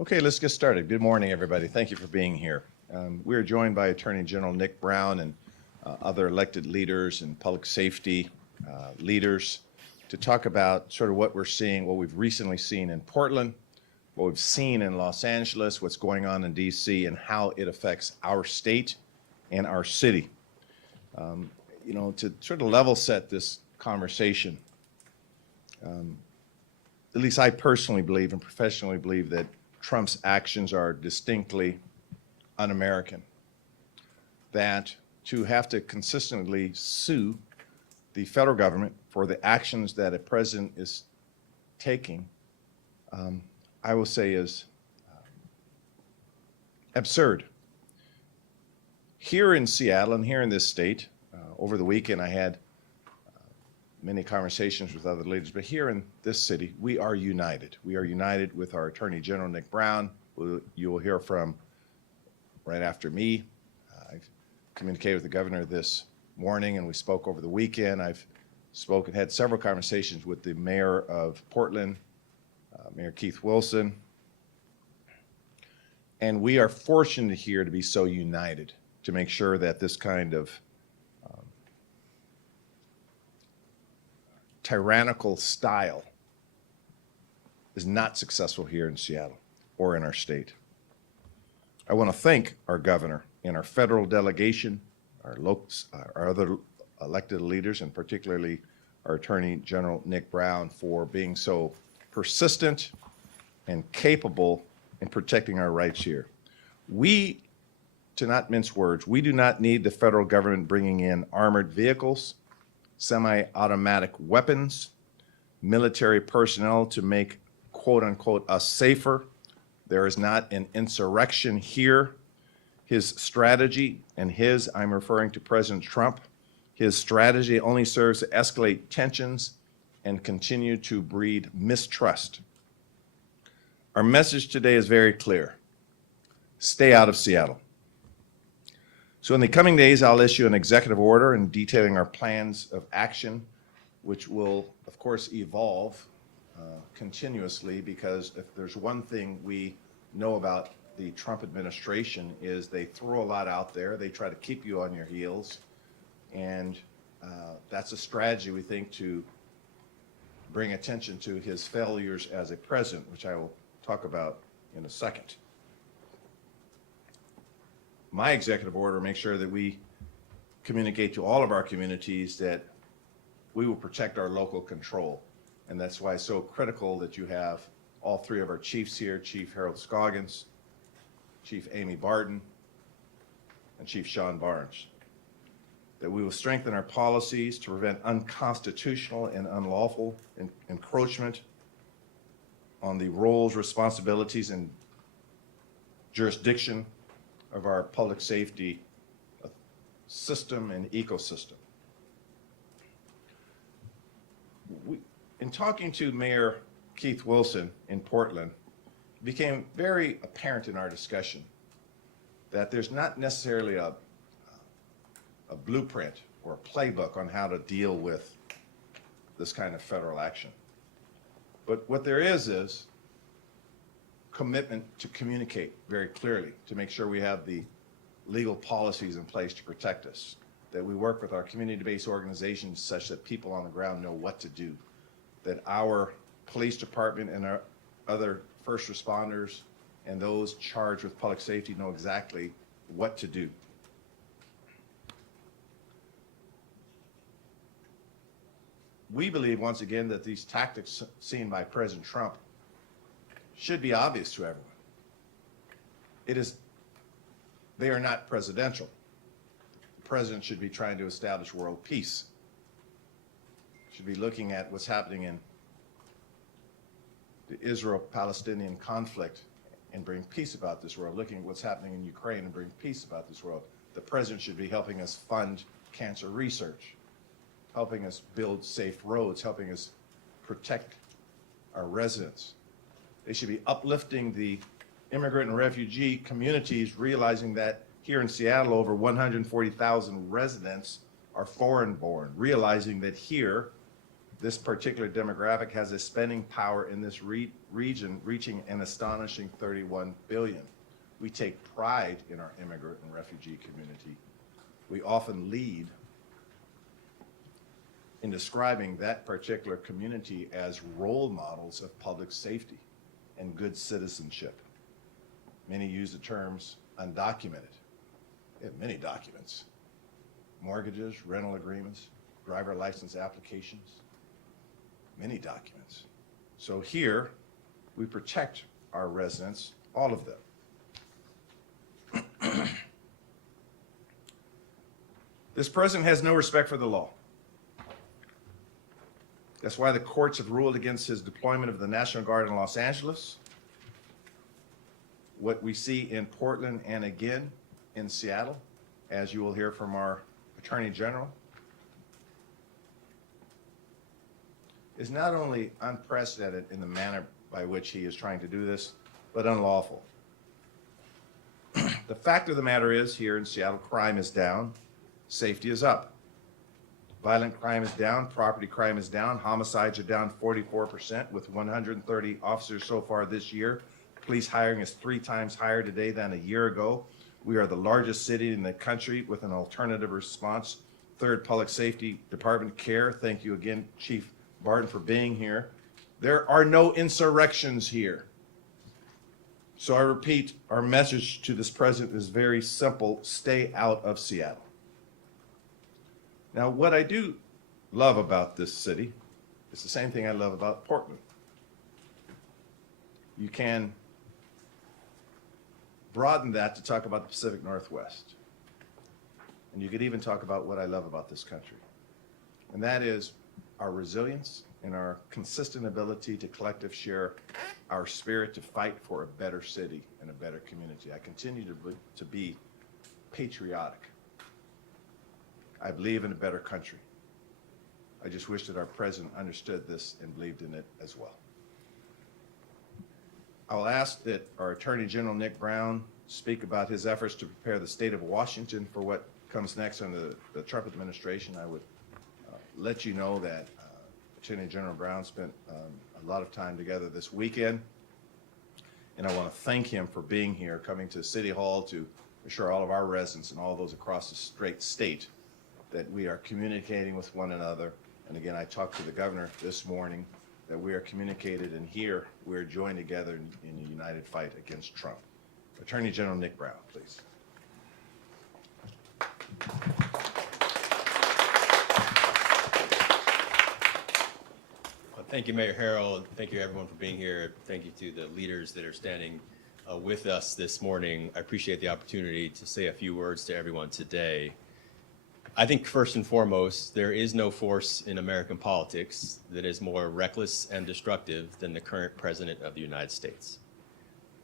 Okay, let's get started. Good morning, everybody. Thank you for being here. We are joined by Attorney General Nick Brown and other elected leaders and public safety leaders to talk about sort of what we're seeing, what we've recently seen in Portland, what we've seen in Los Angeles, what's going on in D.C., and how it affects our state and our city. To sort of level set this conversation, at least I personally believe and professionally believe that Trump's actions are distinctly un-American. That to have to consistently sue the federal government for the actions that a president is taking, I will say is absurd. Here in Seattle and here in this state, over the weekend I had many conversations with other leaders, but here in this city, we are united. We are united with our Attorney General, Nick Brown, who you will hear from right after me. I've communicated with the governor this morning, and we spoke over the weekend. I've had several conversations with the mayor of Portland, Mayor Keith Wilson, and we are fortunate here to be so united to make sure that this kind of tyrannical style is not successful here in Seattle or in our state. I want to thank our governor and our federal delegation, our other elected leaders, and particularly our Attorney General Nick Brown for being so persistent and capable in protecting our rights here. We, to not mince words, we do not need the federal government bringing in armored vehicles, semi-automatic weapons, military personnel to make, quote unquote, us safer. There is not an insurrection here. His strategy, and I'm referring to President Trump, his strategy only serves to escalate tensions and continue to breed mistrust. Our message today is very clear. Stay out of Seattle. So in the coming days, I'll issue an executive order and detailing our plans of action, which will, of course, evolve continuously, because if there's one thing we know about the Trump administration is they throw a lot out there. They try to keep you on your heels. And that's a strategy, we think, to bring attention to his failures as a president, which I will talk about in a second. My executive order makes sure that we communicate to all of our communities that we will protect our local control. And that's why it's so critical that you have all three of our chiefs here, Chief Harrell Scoggins, Chief Amy Barton, and Chief Sean Barnes. That we will strengthen our policies to prevent unconstitutional and unlawful encroachment on the roles, responsibilities, and jurisdiction of our public safety system and ecosystem. In talking to Mayor Keith Wilson in Portland, it became very apparent in our discussion that there's not necessarily a blueprint or a playbook on how to deal with this kind of federal action. But what there is commitment to communicate very clearly, to make sure we have the legal policies in place to protect us, that we work with our community-based organizations such that people on the ground know what to do, that our police department and our other first responders and those charged with public safety know exactly what to do. We believe, once again, that these tactics seen by President Trump should be obvious to everyone. They are not presidential. The president should be trying to establish world peace. Should be looking at what's happening in the Israel-Palestinian conflict and bring peace about this world, looking at what's happening in Ukraine and bring peace about this world. The president should be helping us fund cancer research, helping us build safe roads, helping us protect our residents. They should be uplifting the immigrant and refugee communities, realizing that here in Seattle, over 140,000 residents are foreign-born, realizing that here This particular demographic has a spending power in this region reaching an astonishing $31 billion. We take pride in our immigrant and refugee community. We often lead in describing that particular community as role models of public safety and good citizenship. Many use the terms undocumented. We have many documents: mortgages, rental agreements, driver license applications, many documents. So here, we protect our residents, all of them. This president has no respect for the law. That's why the courts have ruled against his deployment of the National Guard in Los Angeles. What we see in Portland and again in Seattle, as you will hear from our Attorney General, is not only unprecedented in the manner by which he is trying to do this, but unlawful. The fact of the matter is, here in Seattle, crime is down, safety is up. Violent crime is down, property crime is down, homicides are down 44% with 130 officers so far this year. Police hiring is 3 times higher today than a year ago. We are the largest city in the country with an alternative response. Third, Public Safety Department CARE. Thank you again, Chief Barton, for being here. There are no insurrections here. So I repeat, our message to this president is very simple: stay out of Seattle. Now, what I do love about this city is the same thing I love about Portland. You can broaden that to talk about the Pacific Northwest. And you could even talk about what I love about this country. And that is our resilience and our consistent ability to collectively share our spirit to fight for a better city and a better community. I continue to be patriotic. I believe in a better country. I just wish that our president understood this and believed in it as well. I will ask that our Attorney General Nick Brown speak about his efforts to prepare the state of Washington for what comes next under the Trump administration. I would let you know that Attorney General Brown spent a lot of time together this weekend, and I want to thank him for being here, coming to City Hall to assure all of our residents and all those across the straight state that we are communicating with one another. And again, I talked to the governor this morning that we are communicated, and here we are joined together in a united fight against Trump. Attorney General Nick Brown, please. Well, thank you, Mayor Harrell, and thank you everyone for being here. Thank you to the leaders that are standing with us this morning. I appreciate the opportunity to say a few words to everyone today. I think first and foremost, there is no force in American politics that is more reckless and destructive than the current president of the United States.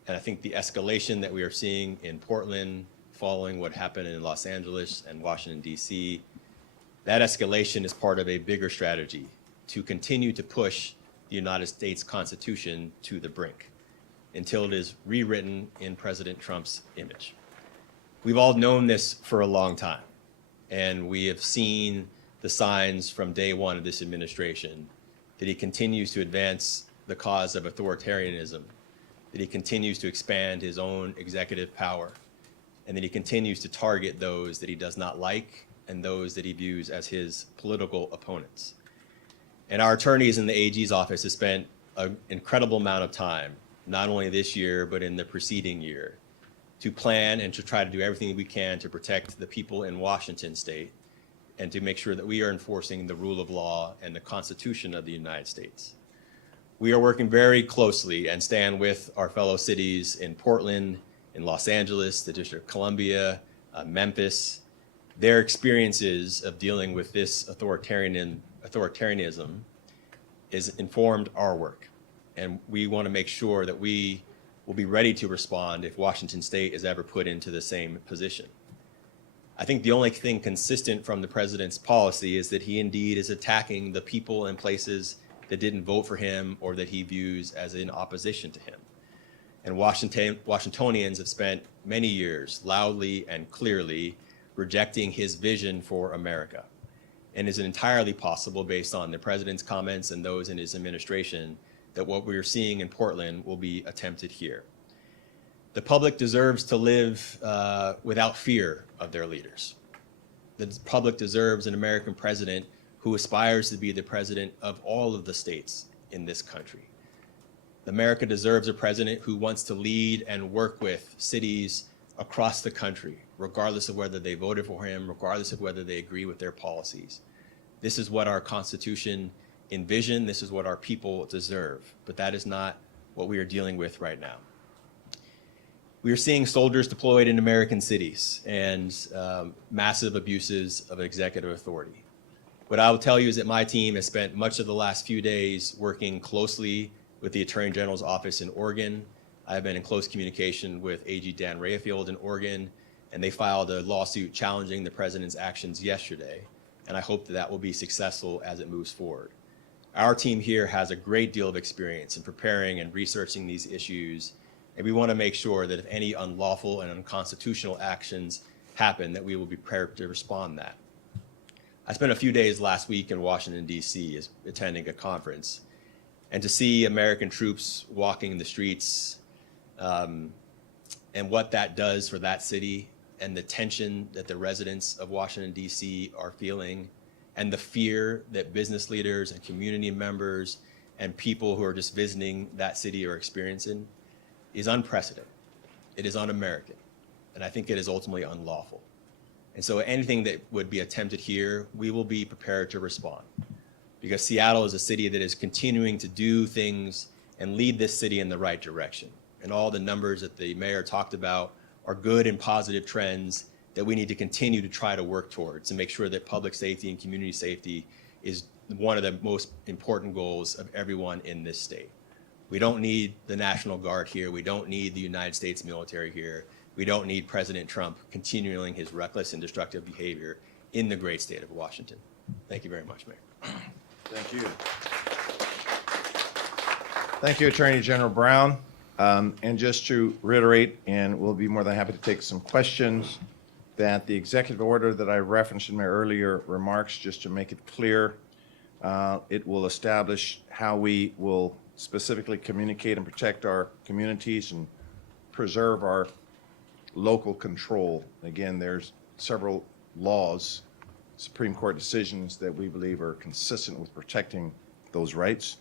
And I think the escalation that we are seeing in Portland following what happened in Los Angeles and Washington, D.C., that escalation is part of a bigger strategy to continue to push the United States Constitution to the brink until it is rewritten in President Trump's image. We've all known this for a long time. And we have seen the signs from day one of this administration that he continues to advance the cause of authoritarianism, that he continues to expand his own executive power, and that he continues to target those that he does not like and those that he views as his political opponents. And our attorneys in the AG's office have spent an incredible amount of time, not only this year, but in the preceding year, to plan and to try to do everything we can to protect the people in Washington state and to make sure that we are enforcing the rule of law and the Constitution of the United States. We are working very closely and stand with our fellow cities in Portland, in Los Angeles, the District of Columbia, Memphis. Their experiences of dealing with this authoritarianism is informed our work. And we want to make sure that we will be ready to respond if Washington state is ever put into the same position. I think the only thing consistent from the president's policy is that he indeed is attacking the people and places that didn't vote for him or that he views as in opposition to him. And Washingtonians have spent many years loudly and clearly rejecting his vision for America. and is entirely possible based on the president's comments and those in his administration that what we're seeing in Portland will be attempted here. The public deserves to live without fear of their leaders. The public deserves an American president who aspires to be the president of all of the states in this country. America deserves a president who wants to lead and work with cities across the country, regardless of whether they voted for him, regardless of whether they agree with their policies. This is what our Constitution envisioned. This is what our people deserve. But that is not what we are dealing with right now. We are seeing soldiers deployed in American cities and massive abuses of executive authority. What I will tell you is that my team has spent much of the last few days working closely with the Attorney General's office in Oregon. I've been in close communication with AG Dan Rayfield in Oregon, and they filed a lawsuit challenging the president's actions yesterday, and I hope that that will be successful as it moves forward. Our team here has a great deal of experience in preparing and researching these issues, and we want to make sure that if any unlawful and unconstitutional actions happen, that we will be prepared to respond to that. I spent a few days last week in Washington, D.C., attending a conference, and to see American troops walking the streets and what that does for that city and the tension that the residents of Washington, D.C. are feeling and the fear that business leaders and community members and people who are just visiting that city are experiencing is unprecedented. It is un-American, and I think it is ultimately unlawful. And so anything that would be attempted here, we will be prepared to respond, because Seattle is a city that is continuing to do things and lead this city in the right direction. And all the numbers that the mayor talked about are good and positive trends that we need to continue to try to work towards and make sure that public safety and community safety is one of the most important goals of everyone in this state. We don't need the National Guard here. We don't need the United States military here. We don't need President Trump continuing his reckless and destructive behavior in the great state of Washington. Thank you very much, Mayor. Thank you. Thank you, Attorney General Brown. And just to reiterate, and we'll be more than happy to take some questions, that the executive order that I referenced in my earlier remarks, just to make it clear, it will establish how we will specifically communicate and protect our communities and preserve our local control. Again, there's several laws, Supreme Court decisions that we believe are consistent with protecting those rights.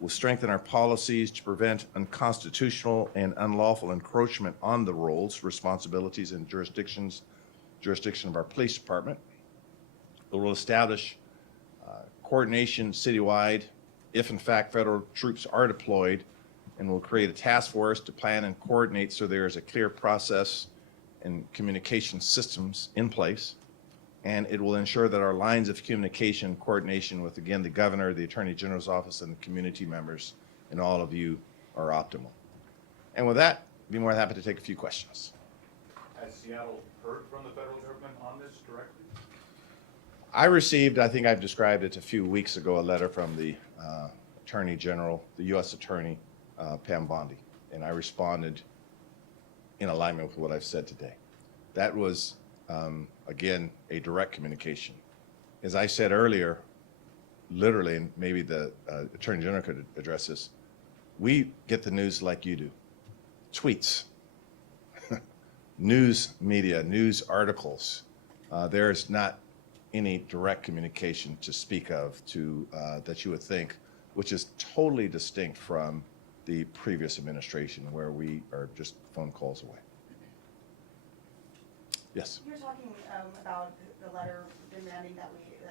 We'll strengthen our policies to prevent unconstitutional and unlawful encroachment on the roles, responsibilities, and jurisdiction of our police department. It will establish coordination citywide if, in fact, federal troops are deployed, and will create a task force to plan and coordinate so there is a clear process and communication systems in place. And it will ensure that our lines of communication, coordination with, again, the governor, the attorney general's office, and the community members, and all of you are optimal. And with that, I'd be more than happy to take a few questions. Has Seattle heard from the federal government on this directly? I received, I think I've described it a few weeks ago, a letter from the attorney general, the U.S. attorney, Pam Bondi, and I responded in alignment with what I've said today. That was, again, a direct communication. As I said earlier, literally, and maybe the attorney general could address this, we get the news like you do. Tweets, news media, news articles. There is not any direct communication to speak of that you would think, which is totally distinct from the previous administration, where we are just phone calls away. Yes. You're talking about the letter demanding that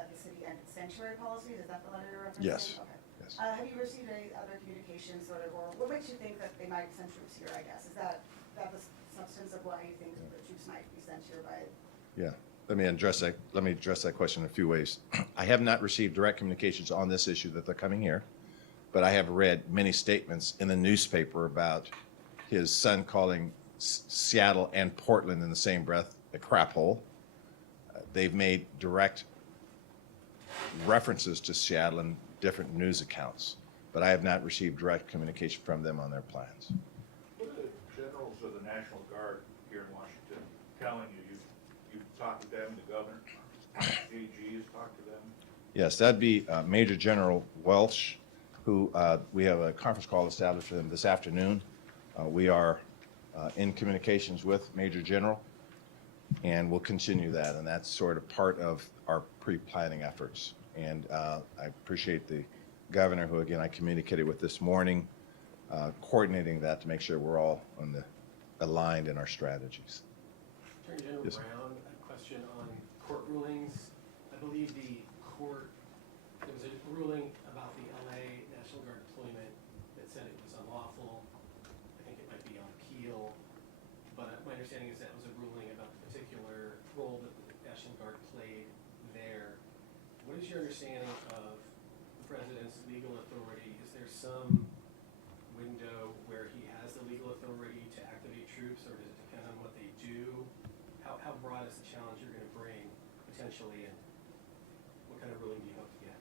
the city end its sanctuary policies. Is that the letter you're referencing? Yes. Okay. Yes. Have you received any other communications, or what makes you think that they might send troops here? I guess is that the substance of why you think the troops might be sent here by? Yeah. Let me address that question in a few ways. I have not received direct communications on this issue that they're coming here, but I have read many statements in the newspaper about his son calling Seattle and Portland in the same breath a crap hole. They've made direct references to Seattle in different news accounts, but I have not received direct communication from them on their plans. What are the generals of the National Guard here in Washington telling you? You've talked to them, the governor, AG has talked to them? Yes, that'd be Major General Welsh, who we have a conference call established for them this afternoon. We are in communications with Major General, and we'll continue that, and that's sort of part of our pre-planning efforts. And I appreciate the governor, who again I communicated with this morning, coordinating that to make sure we're all aligned in our strategies. Attorney General Yes. Brown, a question on court rulings. I believe the court, there was a ruling about the LA National Guard deployment that said it was unlawful. I think it might be on appeal, but my understanding is that was a ruling about the particular role that the National Guard played there. What is your understanding of the president's legal authority? Is there some window where he has the legal authority to activate troops, or does it depend on what they do? How broad is the challenge you're going to bring potentially, and what kind of ruling do you hope to get?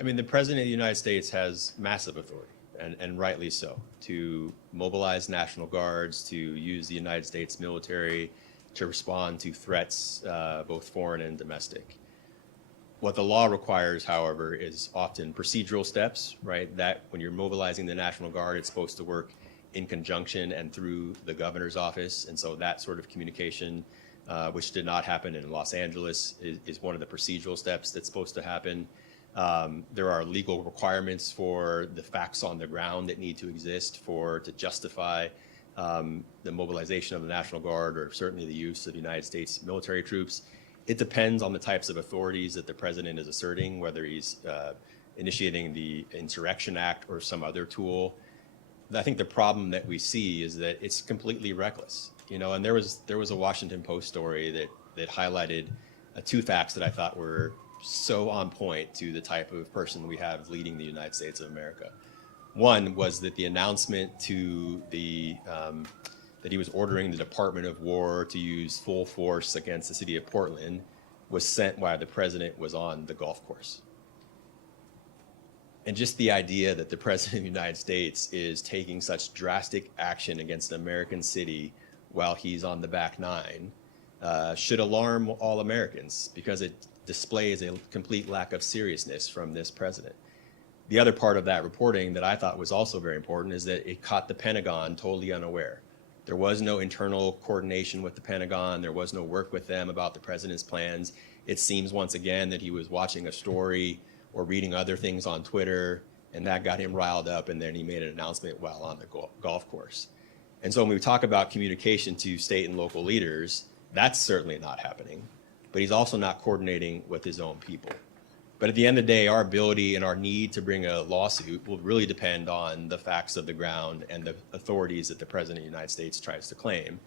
I mean, the President of the United States has massive authority, and rightly so, to mobilize National Guards, to use the United States military to respond to threats, both foreign and domestic. What the law requires, however, is often procedural steps, right? That when you're mobilizing the National Guard, it's supposed to work in conjunction and through the governor's office. And so that sort of communication, which did not happen in Los Angeles, is one of the procedural steps that's supposed to happen. There are legal requirements for the facts on the ground that need to exist to justify the mobilization of the National Guard, or certainly the use of United States military troops. It depends on the types of authorities that the president is asserting, whether he's initiating the Insurrection Act or some other tool. I think the problem that we see is that it's completely reckless, and there was a Washington Post story that highlighted two facts that I thought were so on point to the type of person we have leading the United States of America. One was that the announcement to that he was ordering the Department of War to use full force against the city of Portland was sent while the president was on the golf course. And just the idea that the president of the United States is taking such drastic action against an American city while he's on the back nine should alarm all Americans, because it displays a complete lack of seriousness from this president. The other part of that reporting that I thought was also very important is that it caught the Pentagon totally unaware. There was no internal coordination with the Pentagon. There was no work with them about the president's plans. It seems once again that he was watching a story or reading other things on Twitter, and that got him riled up, and then he made an announcement while on the golf course. And so when we talk about communication to state and local leaders, that's certainly not happening. But he's also not coordinating with his own people. But at the end of the day, our ability and our need to bring a lawsuit will really depend on the facts of the ground and the authorities that the President of the United States tries to claim.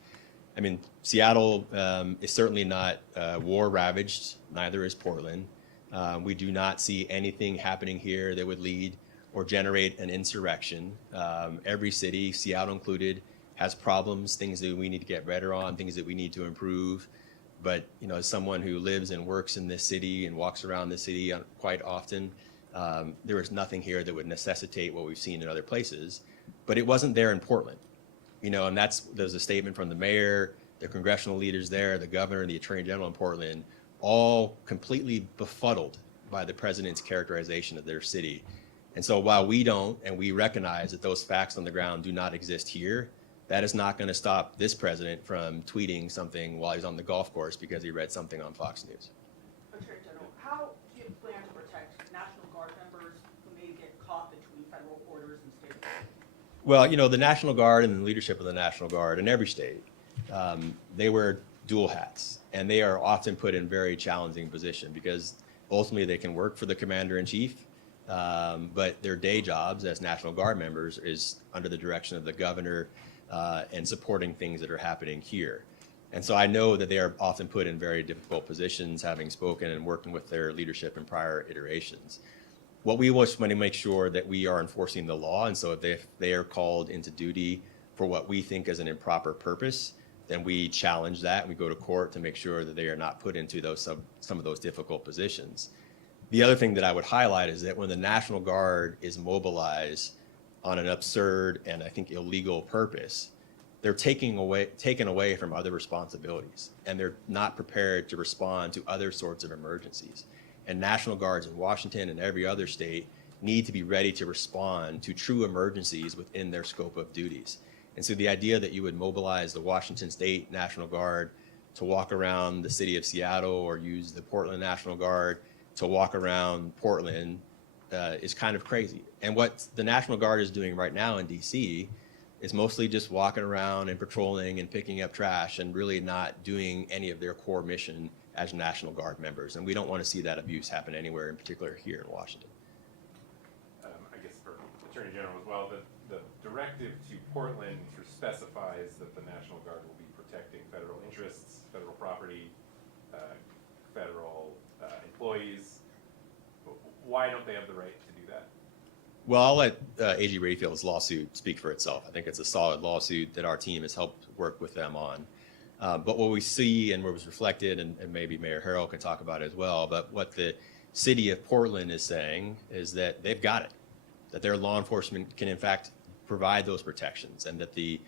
I mean, Seattle is certainly not war-ravaged, neither is Portland. We do not see anything happening here that would lead or generate an insurrection. Every city, Seattle included, has problems, things that we need to get better on, things that we need to improve. But, as someone who lives and works in this city and walks around the city quite often, there is nothing here that would necessitate what we've seen in other places. But it wasn't there in Portland, and there's a statement from the mayor, the congressional leaders there, the governor, and the attorney general in Portland, all completely befuddled by the president's characterization of their city. And so while we don't, and we recognize that those facts on the ground do not exist here, that is not going to stop this president from tweeting something while he's on the golf course because he read something on Fox News. Attorney General, how do you plan to protect National Guard members who may get caught between federal orders and state orders? Well, the National Guard and the leadership of the National Guard in every state, they wear dual hats, and they are often put in very challenging position because ultimately they can work for the commander-in-chief, but their day jobs as National Guard members is under the direction of the governor and supporting things that are happening here. And so I know that they are often put in very difficult positions, having spoken and working with their leadership in prior iterations. What we want to make sure that we are enforcing the law, and so if they are called into duty for what we think is an improper purpose, then we challenge that and we go to court to make sure that they are not put into some of those difficult positions. The other thing that I would highlight is that when the National Guard is mobilized on an absurd and I think illegal purpose, they're taken away from other responsibilities, and they're not prepared to respond to other sorts of emergencies. And National Guards in Washington and every other state need to be ready to respond to true emergencies within their scope of duties. And so the idea that you would mobilize the Washington State National Guard to walk around the city of Seattle or use the Portland National Guard to walk around Portland is kind of crazy. And what the National Guard is doing right now in DC is mostly just walking around and patrolling and picking up trash and really not doing any of their core mission as National Guard members. And we don't want to see that abuse happen anywhere, in particular here in Washington. I guess for Attorney General as well, the directive to Portland specifies that the National Guard will be protecting federal interests, federal property, federal employees. Why don't they have the right to do that? Well, I'll let AG Rayfield's lawsuit speak for itself. I think it's a solid lawsuit that our team has helped work with them on. But what we see and what was reflected, and maybe Mayor Harrell can talk about it as well, but what the city of Portland is saying is that they've got it, that their law enforcement can in fact provide those protections, and that the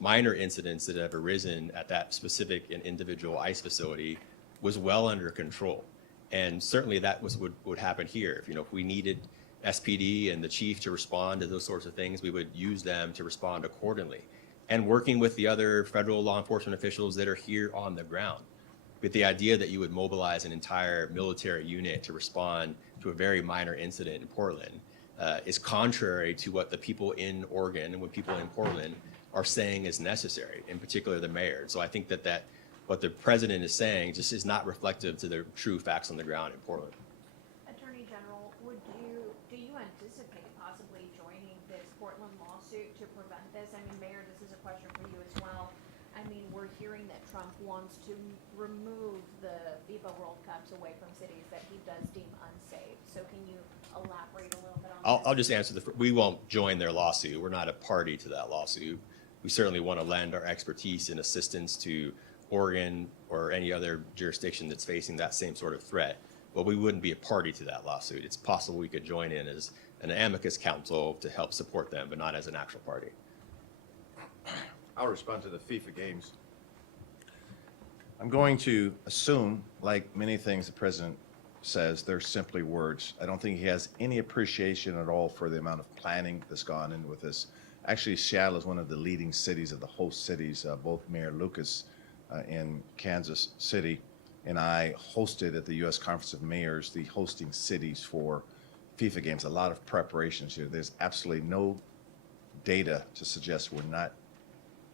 minor incidents that have arisen at that specific and individual ICE facility was well under control. And certainly that was what would happen here. If we needed SPD and the chief to respond to those sorts of things, we would use them to respond accordingly. And working with the other federal law enforcement officials that are here on the ground. But the idea that you would mobilize an entire military unit to respond to a very minor incident in Portland is contrary to what the people in Oregon and what people in Portland are saying is necessary, in particular the mayor. So I think that what the president is saying just is not reflective to the true facts on the ground in Portland. Attorney General, do you anticipate possibly joining this Portland lawsuit to prevent this? I mean, Mayor, this is a question for you as well. I mean, we're hearing that Trump wants to remove the FIBA World Cups away from cities that he does deem unsafe. So can you elaborate a little bit on that? I'll just answer we won't join their lawsuit. We're not a party to that lawsuit. We certainly want to lend our expertise and assistance to Oregon or any other jurisdiction that's facing that same sort of threat. But we wouldn't be a party to that lawsuit. It's possible we could join in as an amicus counsel to help support them, but not as an actual party. I'll respond to the FIFA games. I'm going to assume, like many things the president says, they're simply words. I don't think he has any appreciation at all for the amount of planning that's gone into with this. Actually, Seattle is one of the leading cities of the host cities. Both Mayor Lucas in Kansas City and I hosted at the U.S. Conference of Mayors the hosting cities for FIFA games. A lot of preparations here. There's absolutely no data to suggest we're not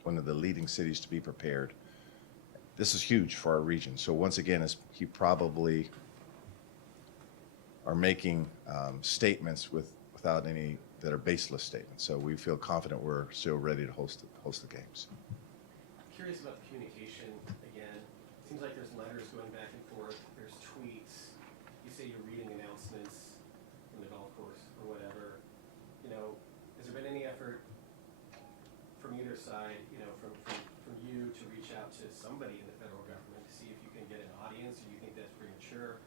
one of the leading cities to be prepared. This is huge for our region. So once again, he probably are making statements without any that are baseless statements. So we feel confident we're still ready to host the games. Curious about the communication again. Seems like there's letters going back and forth. There's tweets. You say you're reading announcements from the golf course or whatever. Has there been any effort from either side, from you to reach out to somebody in the federal government to see if you can get an audience, or you think that's premature,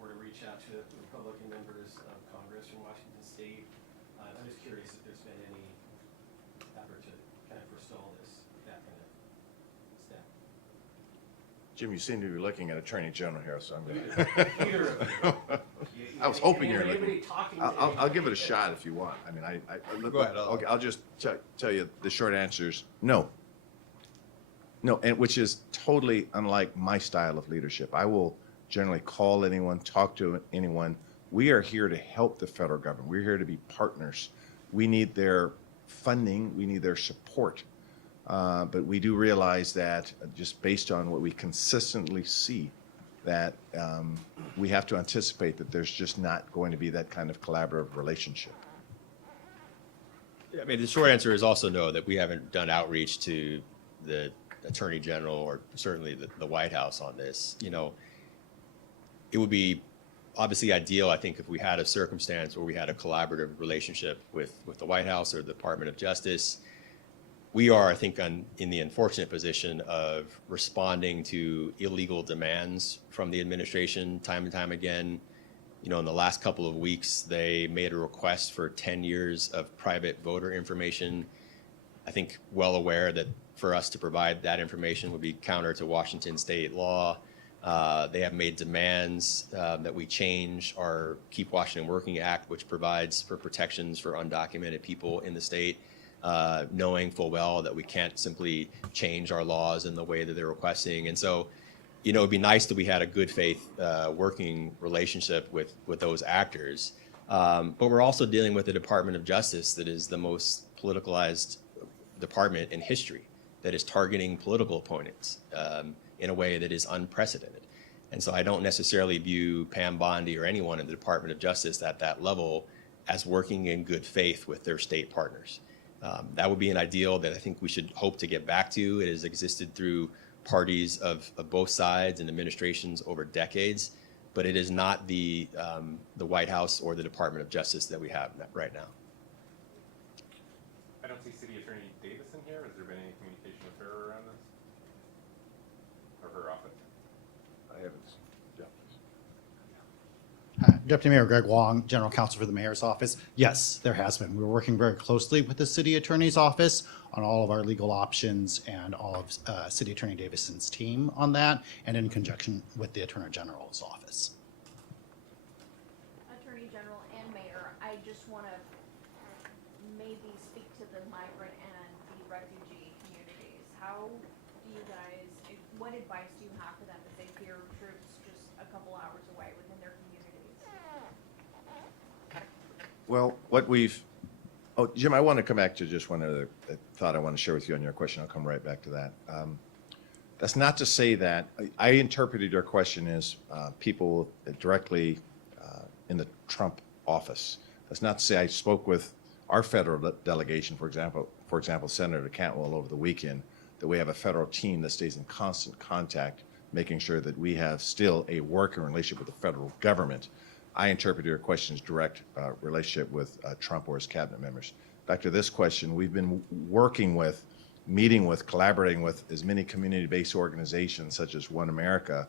or to reach out to Republican members of Congress from Washington State? I'm just curious if there's been any effort to kind of forestall that kind of step. Jim, you seem to be looking at Attorney General here, so I'm going to. Either of you. I was hoping you were Anybody looking. talking to I'll give it a shot if you want. I mean, Go ahead. Okay, I'll just tell you the short answer is no. No, and which is totally unlike my style of leadership. I will generally call anyone, talk to anyone. We are here to help the federal government. We're here to be partners. We need their funding. We need their support. But we do realize that just based on what we consistently see, that we have to anticipate that there's just not going to be that kind of collaborative relationship. I mean, the short answer is also no, that we haven't done outreach to the Attorney General or certainly the White House on this. It would be obviously ideal, I think, if we had a circumstance where we had a collaborative relationship with the White House or the Department of Justice. We are, I think, in the unfortunate position of responding to illegal demands from the administration time and time again. In the last couple of weeks, they made a request for 10 years of private voter information. I think well aware that for us to provide that information would be counter to Washington state law. They have made demands that we change our Keep Washington Working Act, which provides for protections for undocumented people in the state, knowing full well that we can't simply change our laws in the way that they're requesting. And so, it'd be nice that we had a good faith working relationship with those actors. But we're also dealing with the Department of Justice that is the most politicalized department in history, that is targeting political opponents in a way that is unprecedented. And so I don't necessarily view Pam Bondi or anyone in the Department of Justice at that level as working in good faith with their state partners. That would be an ideal that I think we should hope to get back to. It has existed through parties of both sides and administrations over decades, but it is not the White House or the Department of Justice that we have right now. I don't see City Attorney Davison here. Has there been any communication with her around this? Or her office? I haven't. Yeah. Deputy Mayor Greg Wong, General Counsel for the Mayor's Office. Yes, there has been. We're working very closely with the City Attorney's Office on all of our legal options and all of City Attorney Davison's team on that, and in conjunction with the Attorney General's Office. Attorney General and Mayor, I just want to maybe speak to the migrant and the refugee communities. How do you guys, what advice do you have for them if they fear troops just a couple hours away within their communities? Well, Jim, I want to come back to just one other thought I want to share with you on your question. I'll come right back to that. That's not to say that I interpreted your question as people directly in the Trump office. That's not to say I spoke with our federal delegation, for example, Senator Cantwell over the weekend, that we have a federal team that stays in constant contact, making sure that we have still a working relationship with the federal government. I interpret your question's direct relationship with Trump or his cabinet members. Back to this question, we've been working with, meeting with, collaborating with as many community-based organizations such as One America,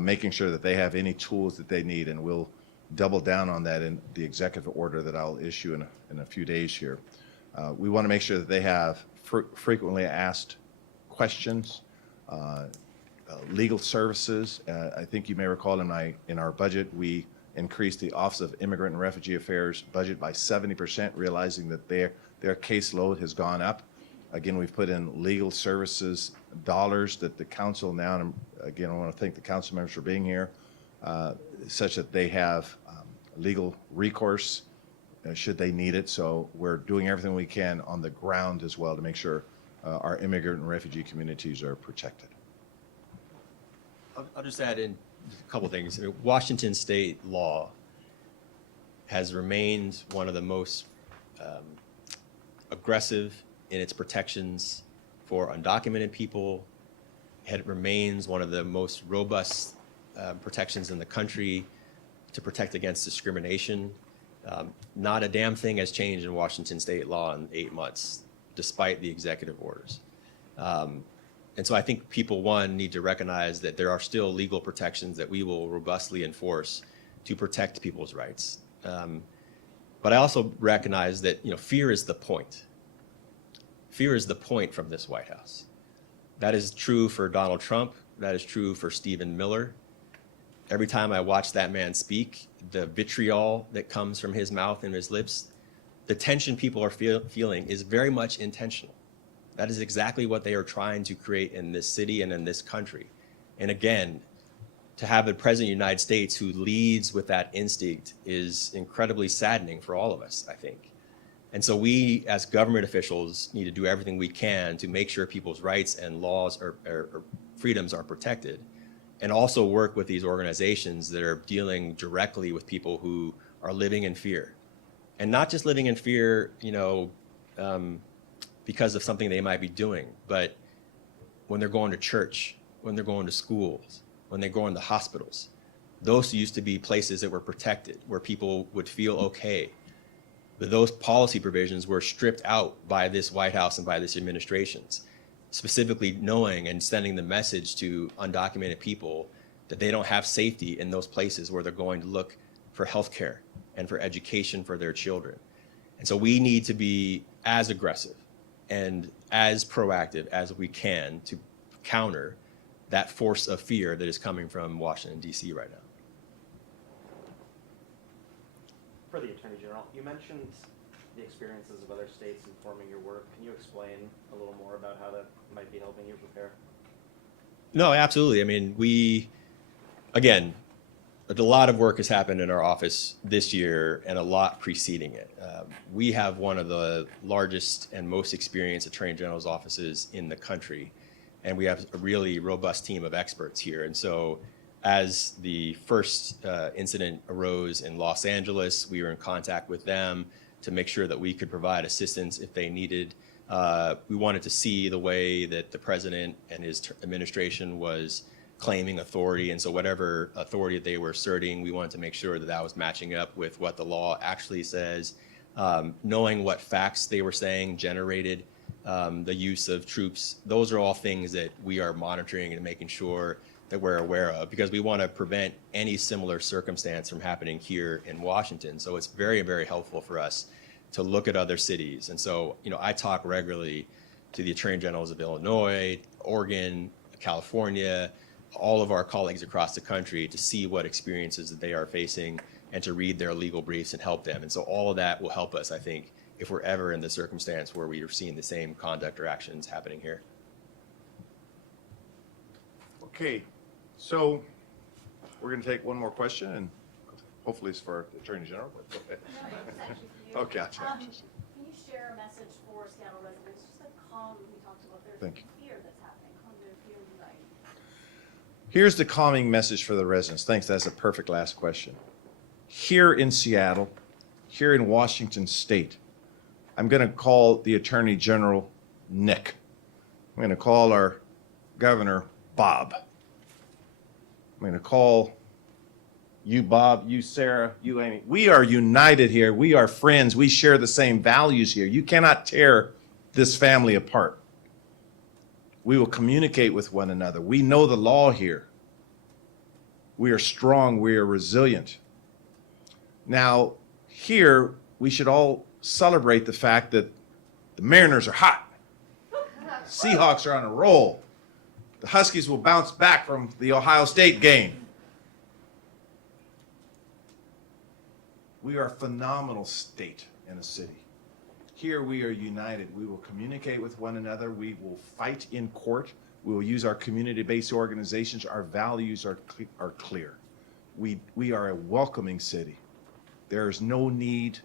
making sure that they have any tools that they need, and we'll double down on that in the executive order that I'll issue in a few days here. We want to make sure that they have frequently asked questions, legal services. I think you may recall in our budget, we increased the Office of Immigrant and Refugee Affairs budget by 70%, realizing that their caseload has gone up. Again, we've put in legal services dollars that the council now, and again, I want to thank the council members for being here, such that they have legal recourse should they need it. So we're doing everything we can on the ground as well to make sure our immigrant and refugee communities are protected. I'll just add in a couple things. Washington state law has remained one of the most aggressive in its protections for undocumented people. It remains one of the most robust protections in the country to protect against discrimination. Not a damn thing has changed in Washington state law in 8 months, despite the executive orders. And so I think people, one, need to recognize that there are still legal protections that we will robustly enforce to protect people's rights. But I also recognize that, fear is the point. Fear is the point from this White House. That is true for Donald Trump. That is true for Stephen Miller. Every time I watch that man speak, the vitriol that comes from his mouth and his lips, the tension people are feeling is very much intentional. That is exactly what they are trying to create in this city and in this country. And again, to have a president of the United States who leads with that instinct is incredibly saddening for all of us, I think. And so we, as government officials, need to do everything we can to make sure people's rights and laws or freedoms are protected, and also work with these organizations that are dealing directly with people who are living in fear. And not just living in fear, because of something they might be doing, but when they're going to church, when they're going to schools, when they're going to hospitals. Those used to be places that were protected, where people would feel okay. But those policy provisions were stripped out by this White House and by this administrations, specifically knowing and sending the message to undocumented people that they don't have safety in those places where they're going to look for health care and for education for their children. And so we need to be as aggressive and as proactive as we can to counter that force of fear that is coming from Washington, D.C. right now. For the Attorney General, you mentioned the experiences of other states informing your work. Can you explain a little more about how that might be helping you prepare? No, absolutely. I mean, again, a lot of work has happened in our office this year and a lot preceding it. We have one of the largest and most experienced Attorney General's offices in the country, and we have a really robust team of experts here. And so as the first incident arose in Los Angeles, we were in contact with them to make sure that we could provide assistance if they needed. We wanted to see the way that the president and his administration was claiming authority, and so whatever authority they were asserting, we wanted to make sure that that was matching up with what the law actually says. Knowing what facts they were saying generated the use of troops. Those are all things that we are monitoring and making sure that we're aware of, because we want to prevent any similar circumstance from happening here in Washington. So it's very, very helpful for us to look at other cities. And so, I talk regularly to the Attorney Generals of Illinois, Oregon, California, all of our colleagues across the country to see what experiences that they are facing and to read their legal briefs and help them. And so all of that will help us, I think, if we're ever in the circumstance where we are seeing the same conduct or actions happening here. Okay, so we're going to take one more question, and hopefully it's for the Attorney General. But No, it's actually for you. Okay, gotcha. Can you share a message for Seattle residents, just to calm, we talked about there's Thank you. fear that's happening, calm their fear and anxiety. Here's the calming message for the residents. Thanks, that's a perfect last question. Here in Seattle, here in Washington State, I'm going to call the Attorney General Nick. I'm going to call our Governor Bob. I'm going to call you, Bob, you, Sarah, you, Amy. We are united here. We are friends. We share the same values here. You cannot tear this family apart. We will communicate with one another. We know the law here. We are strong. We are resilient. Now, here, we should all celebrate the fact that the Mariners are hot. Seahawks are on a roll. The Huskies will bounce back from the Ohio State game. We are a phenomenal state and a city. Here we are united. We will communicate with one another. We will fight in court. We will use our community-based organizations. Our values are clear. We are a welcoming city. There is no need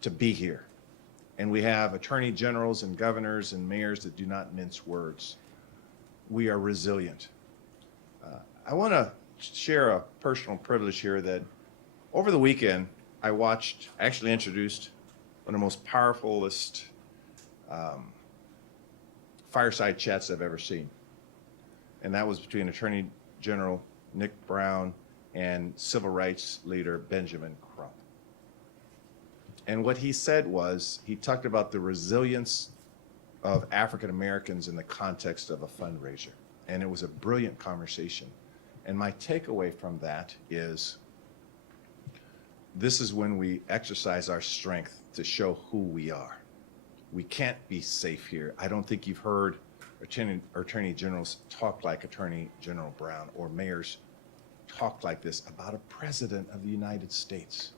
to be here. And we have attorney generals and governors and mayors that do not mince words. We are resilient. I want to share a personal privilege here that over the weekend, I actually introduced one of the most powerfulest fireside chats I've ever seen. And that was between Attorney General Nick Brown and civil rights leader Benjamin Crump. And what he said was, he talked about the resilience of African Americans in the context of a fundraiser. And it was a brilliant conversation. And my takeaway from that is, this is when we exercise our strength to show who we are. We can't be safe here. I don't think you've heard attorney generals talk like Attorney General Brown or mayors talk like this about a president of the United States.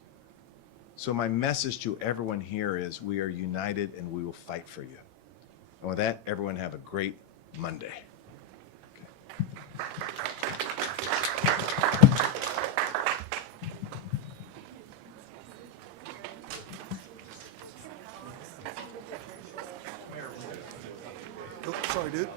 So my message to everyone here is, we are united and we will fight for you. And with that, everyone have a great Monday. Oh, sorry, dude.